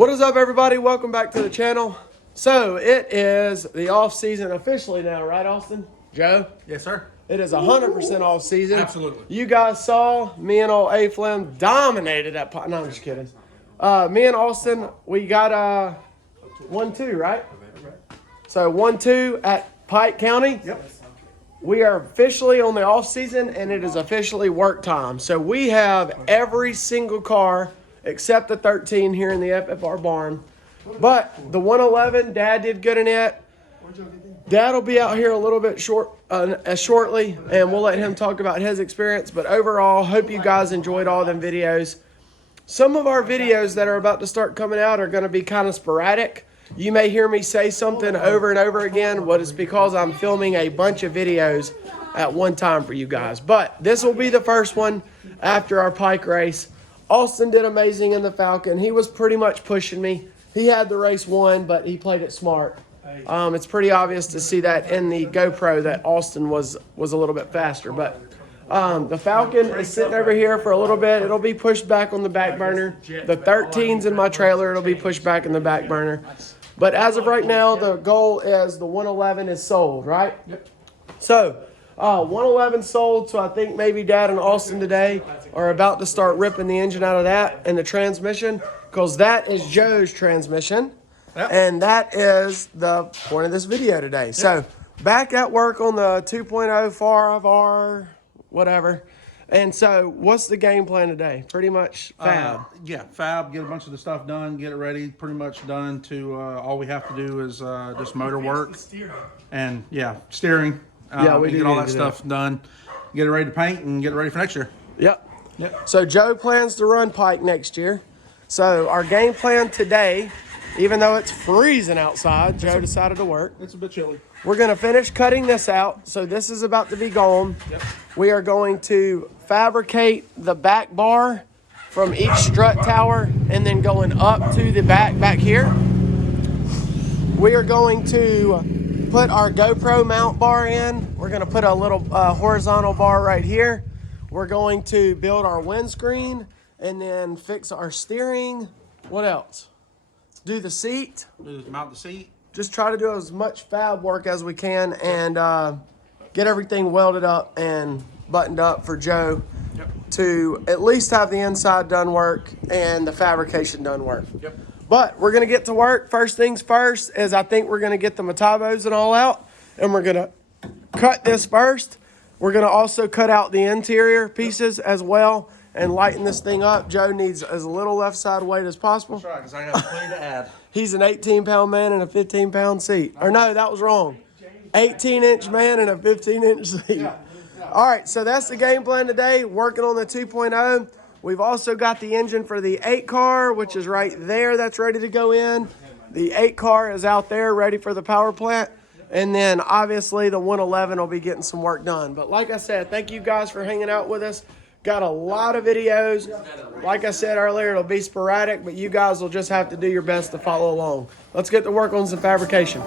What is up, everybody? Welcome back to the channel. So it is the off season officially now, right, Austin? Joe? Yes, sir. It is 100% off season. Absolutely. You guys saw me and old A-Flem dominated that pot. No, I'm just kidding. Me and Austin, we got 1-2, right? So 1-2 at Pike County. Yep. We are officially on the off season, and it is officially work time. So we have every single car except the 13 here in the FFR barn. But the 111, Dad did good in it. Dad will be out here a little bit shortly, and we'll let him talk about his experience. But overall, hope you guys enjoyed all them videos. Some of our videos that are about to start coming out are going to be kind of sporadic. You may hear me say something over and over again, but it's because I'm filming a bunch of videos at one time for you guys. But this will be the first one after our Pike race. Austin did amazing in the Falcon. He was pretty much pushing me. He had the race won, but he played it smart. It's pretty obvious to see that in the GoPro that Austin was a little bit faster. But the Falcon is sitting over here for a little bit. It'll be pushed back on the back burner. The 13's in my trailer. It'll be pushed back in the back burner. But as of right now, the goal is the 111 is sold, right? Yep. So 111 sold, so I think maybe Dad and Austin today are about to start ripping the engine out of that and the transmission, because that is Joe's transmission. Yep. And that is the point of this video today. Yep. So back at work on the 2.0 5R, whatever. And so what's the game plan today? Pretty much fab. Fab, get a bunch of the stuff done, get it ready, pretty much done to, all we have to do is just motor work. And steering. We get all that stuff done, get it ready to paint, and get it ready for next year. Yep. So Joe plans to run Pike next year. So our game plan today, even though it's freezing outside, Joe decided to work. It's a bit chilly. We're going to finish cutting this out. So this is about to be gone. Yep. We are going to fabricate the back bar from each strut tower and then going up to the back here. We are going to put our GoPro mount bar in. We're going to put a little horizontal bar right here. We're going to build our windscreen and then fix our steering. What else? Do the seat. Mount the seat. Just try to do as much fab work as we can and get everything welded up and buttoned up for Joe to at least have the inside done work and the fabrication done work. Yep. But we're going to get to work. First things first is I think we're going to get the Metavos and all out, and we're going to cut this first. We're going to also cut out the interior pieces as well and lighten this thing up. Joe needs as little left side weight as possible. That's right, because I got plenty to add. He's an 18-pound man in a 15-pound seat. Or no, that was wrong. 18-inch man in a 15-inch seat. All right, so that's the game plan today, working on the 2.0. We've also got the engine for the 8 car, which is right there. That's ready to go in. The 8 car is out there ready for the power plant. And then, obviously, the 111 will be getting some work done. But like I said, thank you guys for hanging out with us. Got a lot of videos. Like I said earlier, it'll be sporadic, but you guys will just have to do your best to follow along. Let's get to work on some fabrication.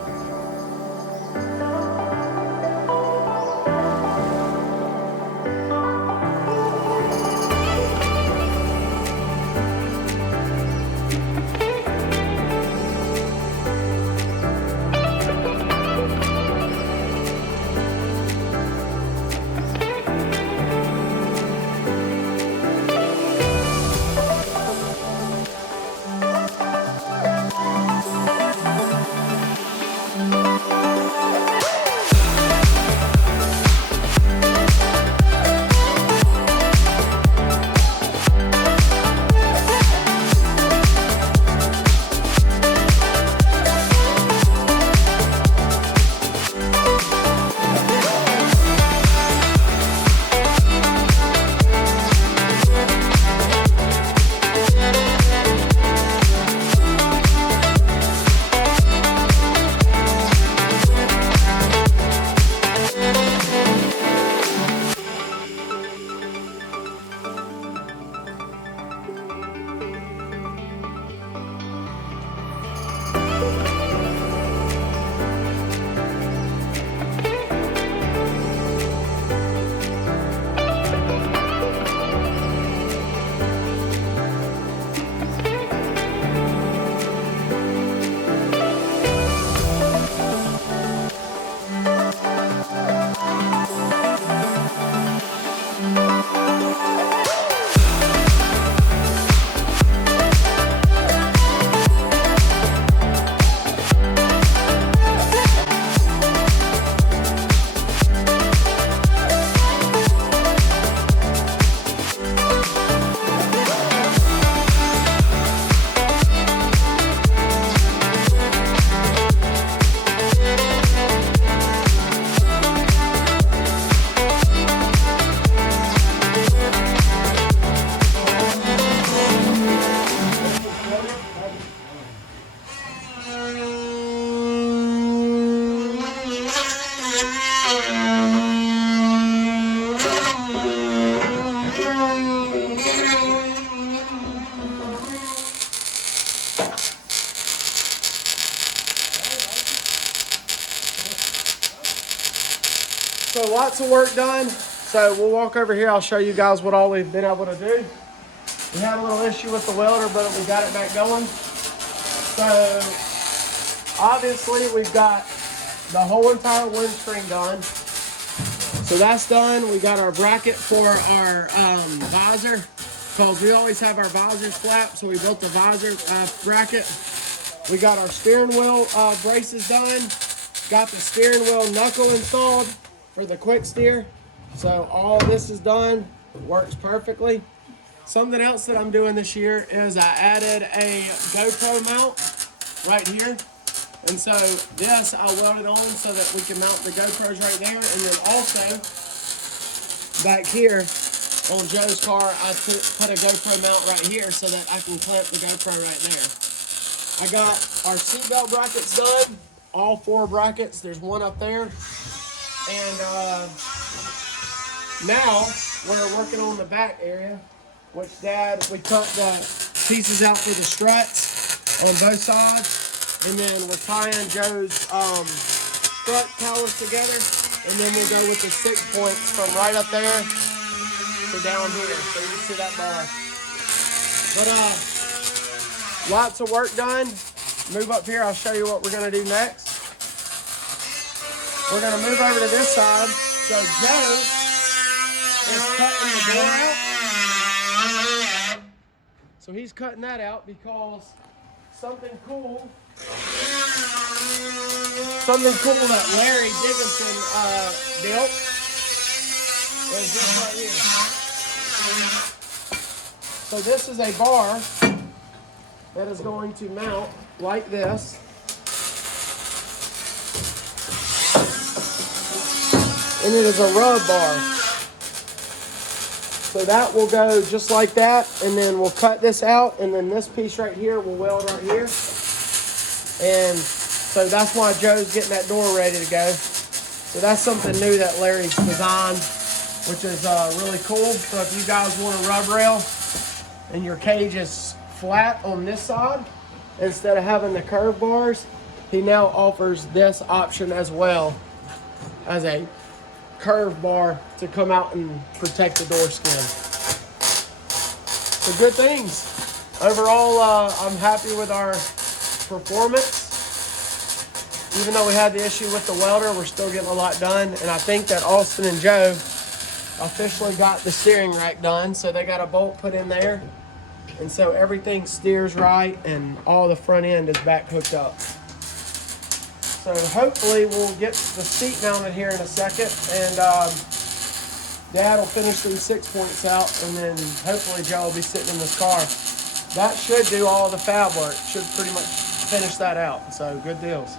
lots of work done. So we'll walk over here. I'll show you guys what all we've been able to do. We had a little issue with the welder, but we got it back going. So obviously we've got the whole entire windscreen done. So that's done. We got our bracket for our visor, because we always have our visors flat. So we built the visor bracket. We got our steering wheel braces done. Got the steering wheel knuckle installed for the quick steer. So all this is done. Works perfectly. Something else that I'm doing this year is I added a GoPro mount right here. And so this I welded on so that we can mount the GoPros right there. And then also back here on Joe's car, I put a GoPro mount right here so that I can clamp the GoPro right there. I got our seatbelt brackets done. All 4 brackets. There's one up there. And now we're working on the back area, which we cut the pieces out for the struts on both sides. And then we're tying Joe's strut towers together. And then we'll go with the 6 points from right up there to down here. So you can see that bar. But lots of work done. Move up here. I'll show you what we're going to do next. We're going to move over to this side. So Joe is cutting the door out. So he's cutting that out because something cool that Larry Dickinson built is this right here. So this is a bar that is going to mount like this. And it is a rub bar. So that will go just like that, and then we'll cut this out, and then this piece right here will weld right here. And so that's why Joe's getting that door ready to go. So that's something new that Larry's designed, which is really cool. So if you guys want a rub rail and your cage is flat on this side, instead of having the curved bars, he now offers this option as well as a curved bar to come out and protect the door skin. So good things. Overall, I'm happy with our performance. Even though we had the issue with the welder, we're still getting a lot done. And I think that Austin and Joe officially got the steering rack done. So they got a bolt put in there. And so everything steers right and all the front end is back hooked up. So hopefully we'll get the seat mounted here in a second, and Dad will finish these 6 points out, and then hopefully Joe will be sitting in this car. That should do all the fab work. Should pretty much finish that out. So good deals.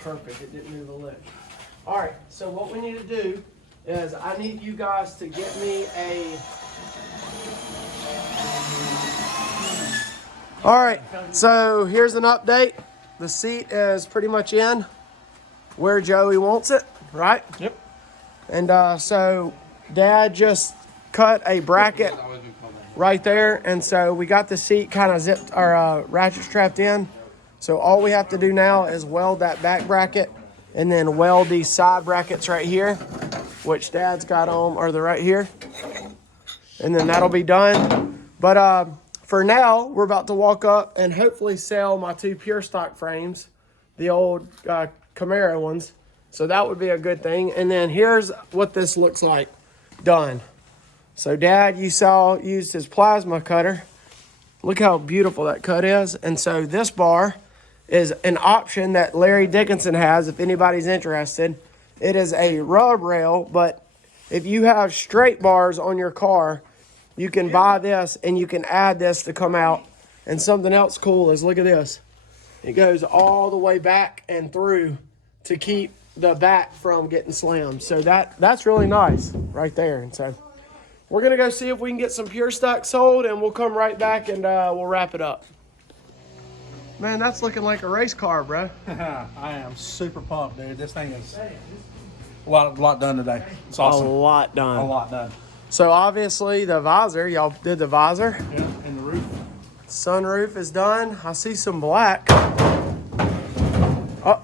Perfect, it didn't move a lick. All right, so what we need to do is I need you guys to get me a... All right, so here's an update. The seat is pretty much in where Joey wants it, right? Yep. And so Dad just cut a bracket right there, and so we got the seat kind of zipped or ratchet strapped in. So all we have to do now is weld that back bracket and then weld these side brackets right here, which Dad's got on, or they're right here. And then that'll be done. But for now, we're about to walk up and hopefully sell my 2 pure stock frames, the old Camaro ones. So that would be a good thing. And then here's what this looks like done. So Dad, you saw, used his plasma cutter. Look how beautiful that cut is. And so this bar is an option that Larry Dickinson has if anybody's interested. It is a rub rail, but if you have straight bars on your car, you can buy this and you can add this to come out. And something else cool is, look at this. It goes all the way back and through to keep the back from getting slammed. So that's really nice right there. And so we're going to go see if we can get some pure stock sold, and we'll come right back and we'll wrap it up. Man, that's looking like a race car, bro. I am super pumped, dude. This thing is a lot done today. It's awesome. A lot done. A lot done. So obviously the visor, y'all did the visor. Yeah, and the roof. Sunroof is done. I see some black. Oh.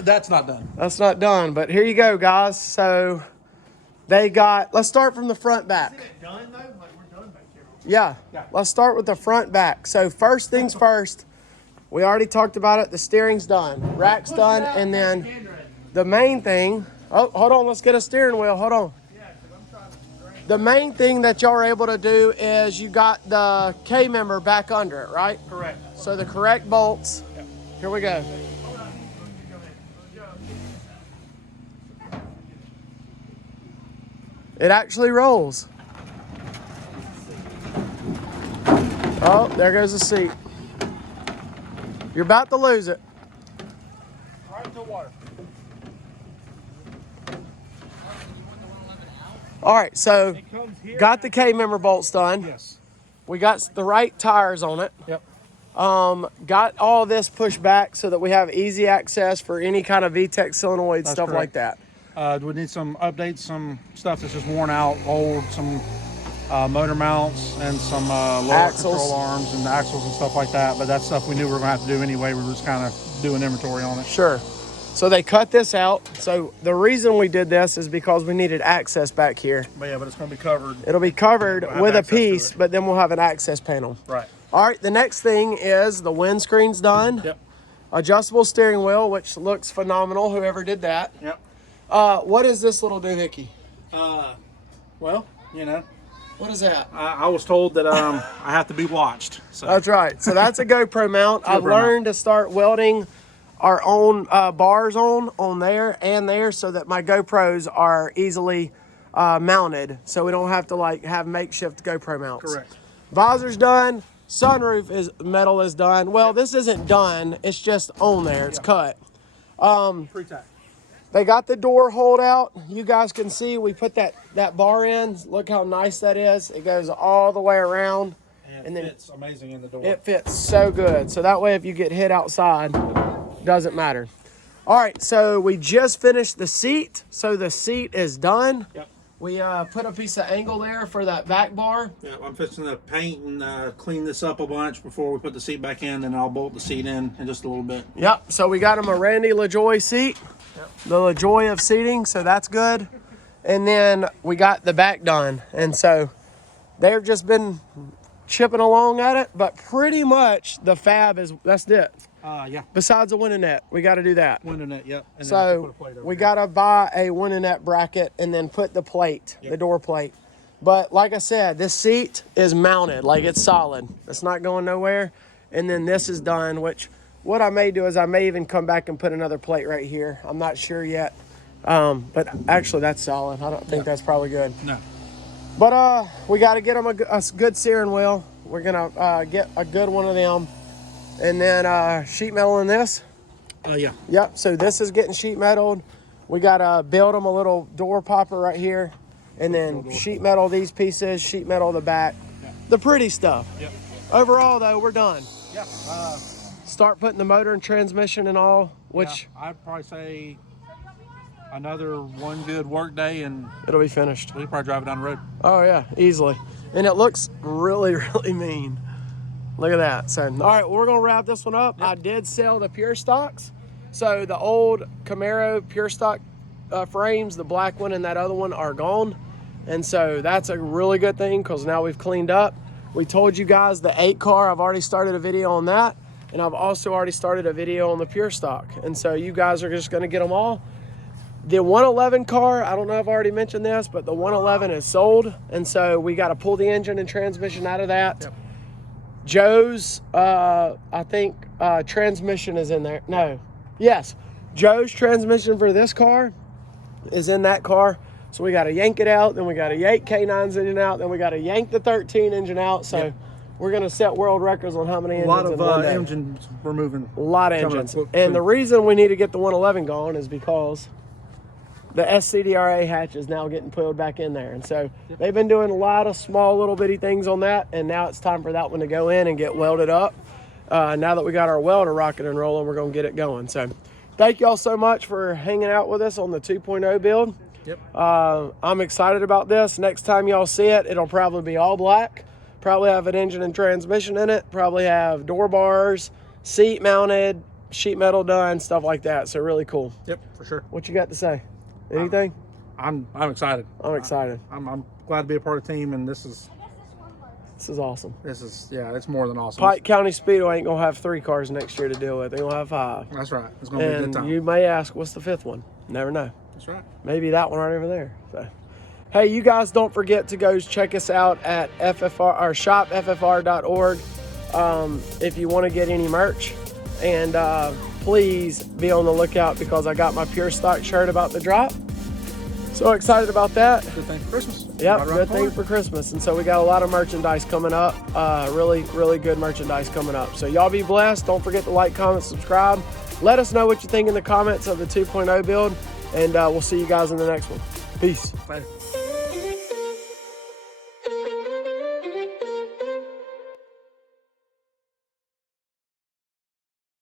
That's not done. That's not done, but here you go, guys. So they got, let's start from the front back. Is it done though? Like we're done back here. Yeah, let's start with the front back. So first things first, we already talked about it. The steering's done, rack's done, and then the main thing, oh, hold on, let's get a steering wheel, hold on. The main thing that y'all are able to do is you got the K-member back under it, right? Correct. So the correct bolts. Yep. Here we go. It actually rolls. Oh, there goes the seat. You're about to lose it. Right to water. All right, so got the K-member bolts done. Yes. We got the right tires on it. Yep. Got all this pushed back so that we have easy access for any kind of VTEC solenoid, stuff like correct. that. We need some updates, some stuff that's just worn out, old, some motor mounts, and some lower Axles. control arms and axles and stuff like that. But that's stuff we knew we were going to have to do anyway. We were just kind of doing inventory on it. Sure. So they cut this out. So the reason we did this is because we needed access back here. But yeah, but it's going to be covered. It'll be covered We'll have with a access to piece, it. but then we'll have an access panel. Right. All right, the next thing is the windscreen's done. Yep. Adjustable steering wheel, which looks phenomenal, whoever did that. Yep. What does this little doohickey? Well, you know, What is that? I was told that I have to be watched. So. That's right. So that's a GoPro mount. I've learned to start welding our own bars on there and there so that my GoPros are easily mounted. So we don't have to like have makeshift GoPro mounts. Correct. Visor's done. Sunroof metal is done. Well, this isn't done. It's just on there. It's cut. Pre-tack. They got the door hold out. You guys can see we put that bar in. Look how nice that is. It goes all the way around. And then it's amazing in the door. It fits so good. So that way if you get hit outside, doesn't matter. All right, so we just finished the seat. So the seat is done. Yep. We put a piece of angle there for that back bar. Yeah, I'm fixing to paint and clean this up a bunch before we put the seat back in, and I'll bolt the seat in just a little bit. Yep, so we got him a Randy LiQWYD seat. Yep. The LiQWYD of seating, so that's good. And then we got the back done. And so they've just been chipping along at it, but pretty much the fab that's it. Yeah. Besides the window net, we got to do that. Window net, yep. And then So put a plate over we here. got to buy a window net bracket and then put the plate, the door plate. But like I said, this seat is mounted, like it's solid. It's not going nowhere. And then this is done, which what I may do is I may even come back and put another plate right here. I'm not sure yet. But actually that's solid. I don't think that's probably good. No. But we got to get them a good steering wheel. We're going to get a good one of them. And then sheet metal in this. Yeah. Yep, so this is getting sheet metaled. We got to build them a little door popper right here. And then sheet metal these pieces, sheet metal the back. Yeah. The pretty stuff. Yep. Overall, though, we're done. Yeah. Start putting the motor and transmission and all, which I'd probably say another one good work day, and it'll be finished. we can probably drive it down the road. Oh, yeah, easily. And it looks really, really mean. Look at that. So, all right, we're going to wrap this one up. Yep. I did sell the pure stocks. So the old Camaro pure stock frames, the black one and that other one are gone. And so that's a really good thing because now we've cleaned up. We told you guys the 8 car, I've already started a video on that. And I've also already started a video on the pure stock. And so you guys are just going to get them all. The 111 car, I don't know if I've already mentioned this, but the 111 is sold. And so we got to pull the engine and transmission out of that. Yep. Joe's, I think, transmission is in there. No. Yes. Joe's transmission for this car is in that car. So we got to yank it out. Then we got to yank K9's engine out. Then we got to yank the 13 engine out. So we're going to set world records on how many engines. A lot in of one day. engines we're moving. A lot of engines. And the reason we need to get the 111 going is because the SCDRA hatch is now getting pulled back in there. And so they've been doing a lot of small little bitty things on that. And now it's time for that one to go in and get welded up. Now that we got our welder rocking and rolling, we're going to get it going. So thank y'all so much for hanging out with us on the 2.0 build. Yep. I'm excited about this. Next time y'all see it, it'll probably be all black. Probably have an engine and transmission in it. Probably have door bars, seat mounted, sheet metal done, stuff like that. So really cool. Yep, for sure. What you got to say? Anything? I'm excited. I'm excited. I'm glad to be a part of the team, and this is awesome. it's more than awesome. Pike County Speedway ain't gonna have 3 cars next year to deal with. They're gonna have 5. That's right. It's gonna be a good time. You may ask, what's the 5th one? Never know. That's right. Maybe that one right over there. So, hey, you guys don't forget to go check us out at FFR or shopffr.org if you want to get any merch. And please be on the lookout because I got my Pure Stock shirt about to drop. So excited about that. Good thing for Christmas. Yep, Right around good the thing corner. for Christmas. And so we got a lot of merchandise coming up. Really, really good merchandise coming up. So y'all be blessed. Don't forget to like, comment, subscribe. Let us know what you think in the comments of the 2.0 build. And we'll see you guys in the next one. Peace. Later.